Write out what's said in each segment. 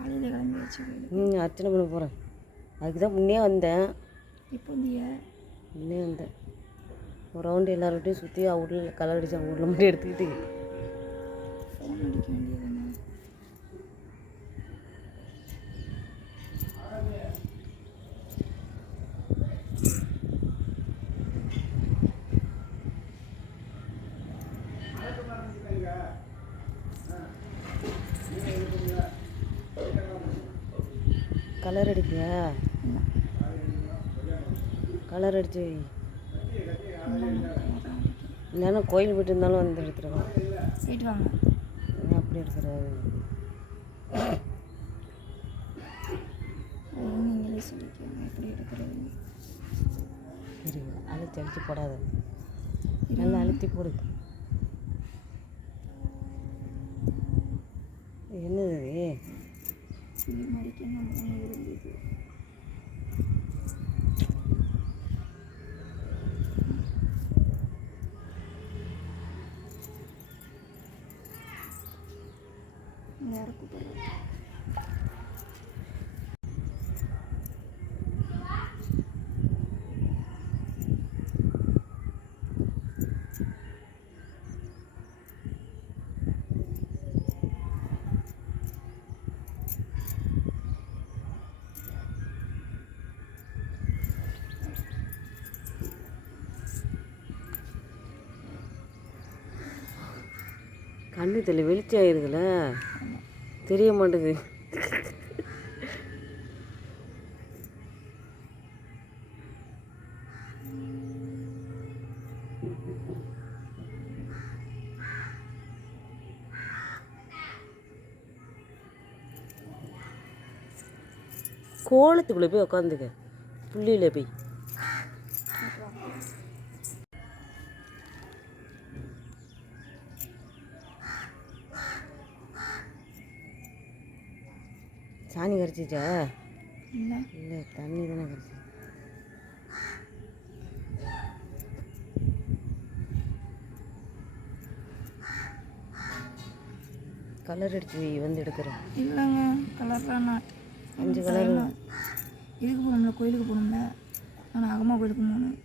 காலையில் கிளம்பி வச்சு ம் அர்ச்சனை பண்ண போகிறேன் அதுக்கு தான் முன்னே வந்தேன். இப்போ வந்திய? முன்னே வந்தேன். ஒரு ரவுண்டு எல்லார்கிட்டையும் சுற்றி வீட்டில் கலர் அடிச்சு அவங்க வீட்டில் மட்டும் எடுத்துக்கிட்டு. ஃபோன் அடிக்க வேண்டியதுதானே கலர் இல்லை கலர் அடிச்சு. வை. இல்லை இல்லைன்னா கோயில் போயிட்டு இருந்தாலும் வந்து எடுத்துருவான் போயிட்டு வாங்க. அப்படி எடுக்கிறாரு அது நீங்களே சொல்லிக்கோங்க எப்படி எடுக்கிறது? சரி அழுத்தி அழுத்தி போடாத. நல்லா அழுத்தி போடு. என்னது ചെയ്യും മരിക്കാൻ അങ്ങനെ എഴുതും கண்ணு தெளி வெளிச்சம் ஆயிருதுல தெரிய மாட்டேங்குது. கோலத்துக்குள்ளே போய் உக்காந்துக்க. புள்ளியில் போய். சாணி கரைச்சிச்சா? இல்லை இல்லை தண்ணி தானே கரைச்சி கலர் அடிச்சு வந்து எடுக்கிறேன். இல்லைங்க கலர்லாம் நான். அஞ்சு கலர் இதுக்கு போகணும்ல கோயிலுக்கு போகணும்ல. நான் அகமா கோயிலுக்கு போகணும்.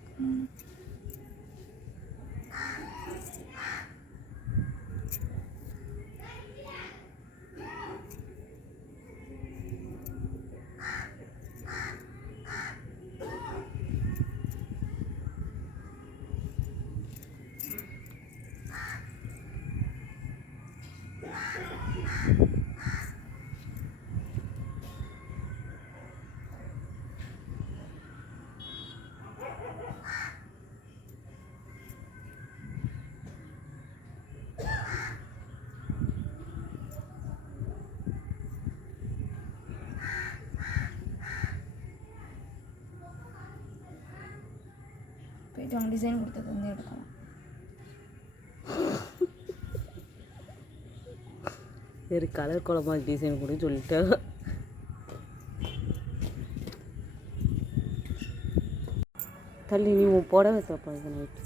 போயிட்டு அவங்க டிசைன் கொடுத்தது வந்து எடுக்கலாம் சரி கலர் குழம்பா டிசைன் கொடுன்னு சொல்லிட்டு. தள்ளி நீ உன் புடவை சாப்பாடு நைட்டு